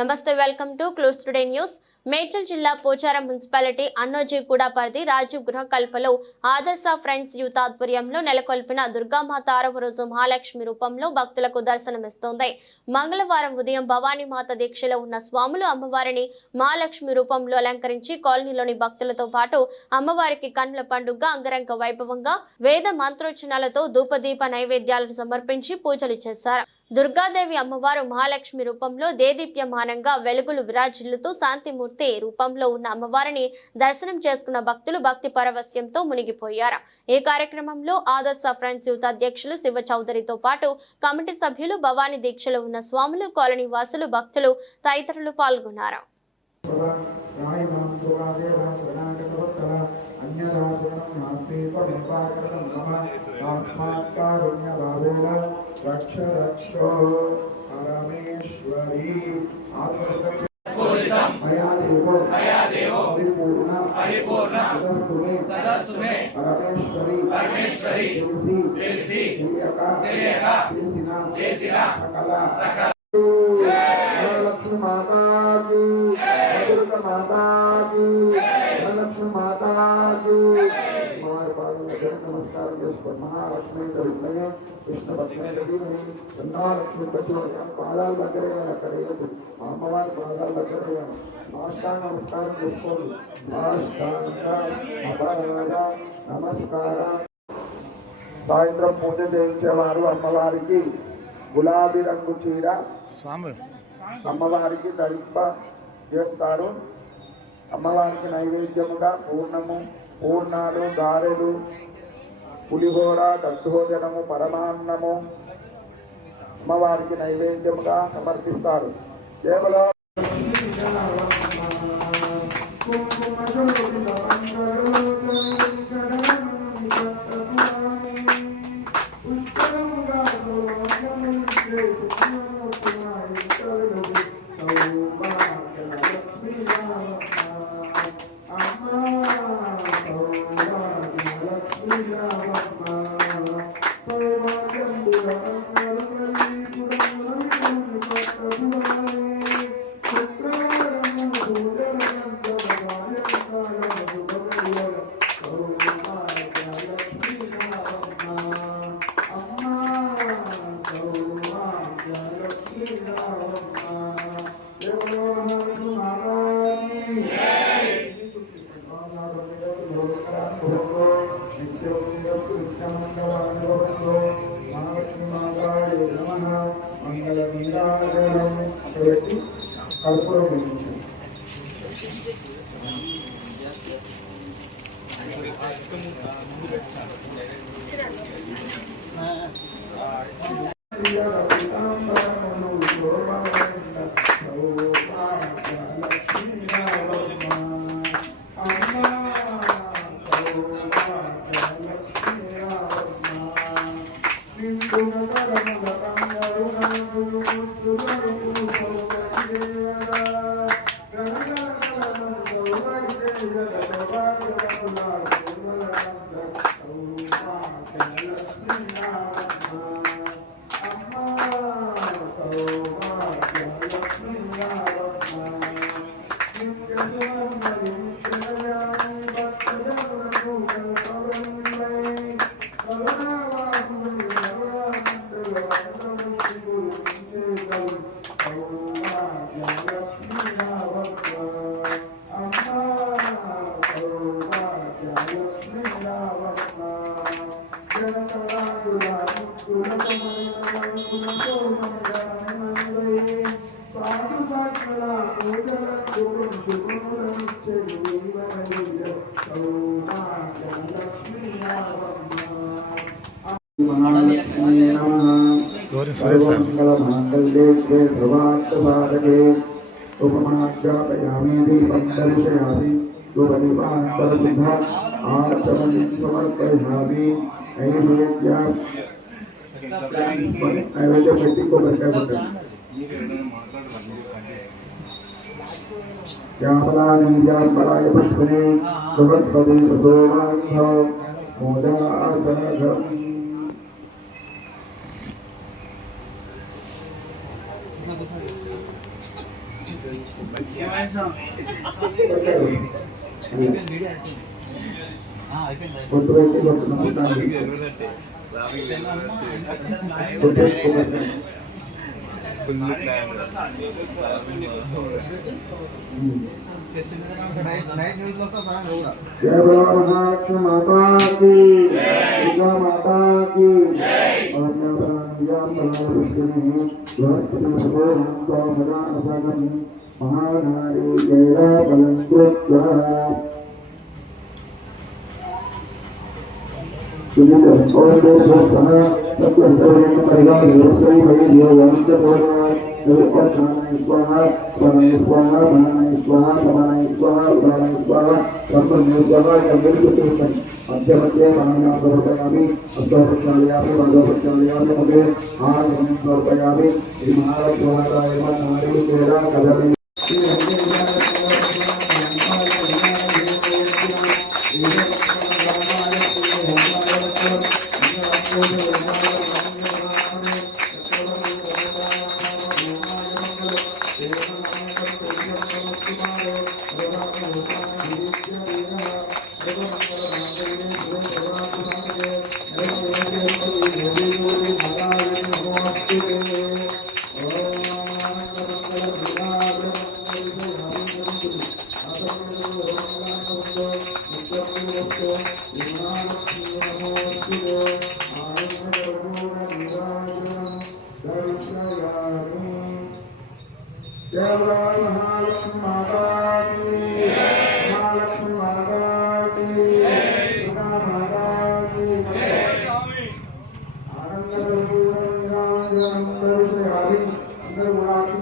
నమస్తే welcome to close today news. Medchal జిల్లా Pocharam municipality Annojiguda పరిధి రాజీవ్ గృహకల్పలో ఆదర్శ ఫ్రెండ్స్ యూత్ ఆధ్వర్యంలో నెలకొల్పిన దుర్గామాత 6వ రోజు మహాలక్ష్మి రూపంలో భక్తులకు దర్శనమిస్తోంది. మంగళవారం ఉదయం భవానీమాత దీక్షలో ఉన్న స్వాములు అమ్మవారిని మహాలక్ష్మి రూపంలో అలంకరించి కాలనీలోని భక్తులతో పాటు అమ్మవారికి కన్నుల పండుగ అంగరంగ వైభవంగా వేద మంత్రోచ్చరణలతో ధూపదీప నైవేద్యాలను సమర్పించి పూజలు చేశారు. దుర్గాదేవి అమ్మవారు మహాలక్ష్మి రూపంలో దేదీప్యమానంగా వెలుగులు విరాజిల్లుతూ శాంతిమూర్తి రూపంలో ఉన్న అమ్మవారిని దర్శనం చేసుకున్న భక్తులు భక్తి పరవశ్యంతో మునిగిపోయారు. ఈ కార్యక్రమంలో ఆదర్శ ఫ్రెండ్స్ యూత్ అధ్యక్షులు శివ చౌదరితో పాటు కమిటీ సభ్యులు, భవానీ దీక్షలో ఉన్న స్వాములు, కాలనీ వాసులు, భక్తులు తదితరులు పాల్గొన్నారు. रक्ष रक्षो परमेश्वरी मया देवो परिपूर्ण सदस्तु मे परमेश्वरी तेजसी जयसिना सकला लक्ष्मी माता की दुर्गा माता की लक्ष्मी माता की नमस्कार महालक्ष्मी कृष्ण भक्ति लक्ष्मी पादाल దగ్గర అమ్మవారి పాదాల దగ్గర సాష్టాంగ నమస్కారం చేసుకోండి. నమస్కారం. సాయంత్రం పూజ చేయించేవారు అమ్మవారికి గులాబీ రంగు చీర అమ్మవారికి ధరింప చేస్తారు. అమ్మవారికి నైవేద్యముగా పూర్ణాలు, గారెలు, పులిహోర, దద్దోజనము, పరమాన్నము అమ్మవారికి నైవేద్యముగా సమర్పిస్తారు. కేవలం उपमाख्यापयामि दीपं दर्शयामि आचमनं समर्पयामि नैवेद्य को श्यामलाय पुष्पने सुवत्पदे सोमान्धौ मोदासनघम् కొట్టు పెట్టి కొట్టు నమస్కారం जय बोलो महालक्ष्मी माता की दुर्गा माता की महानारी जय बलंकृत्वा जय महालक्ष्मी माता की महालक्ष्मी माता की दुर्गा माता की अंदर बुलाती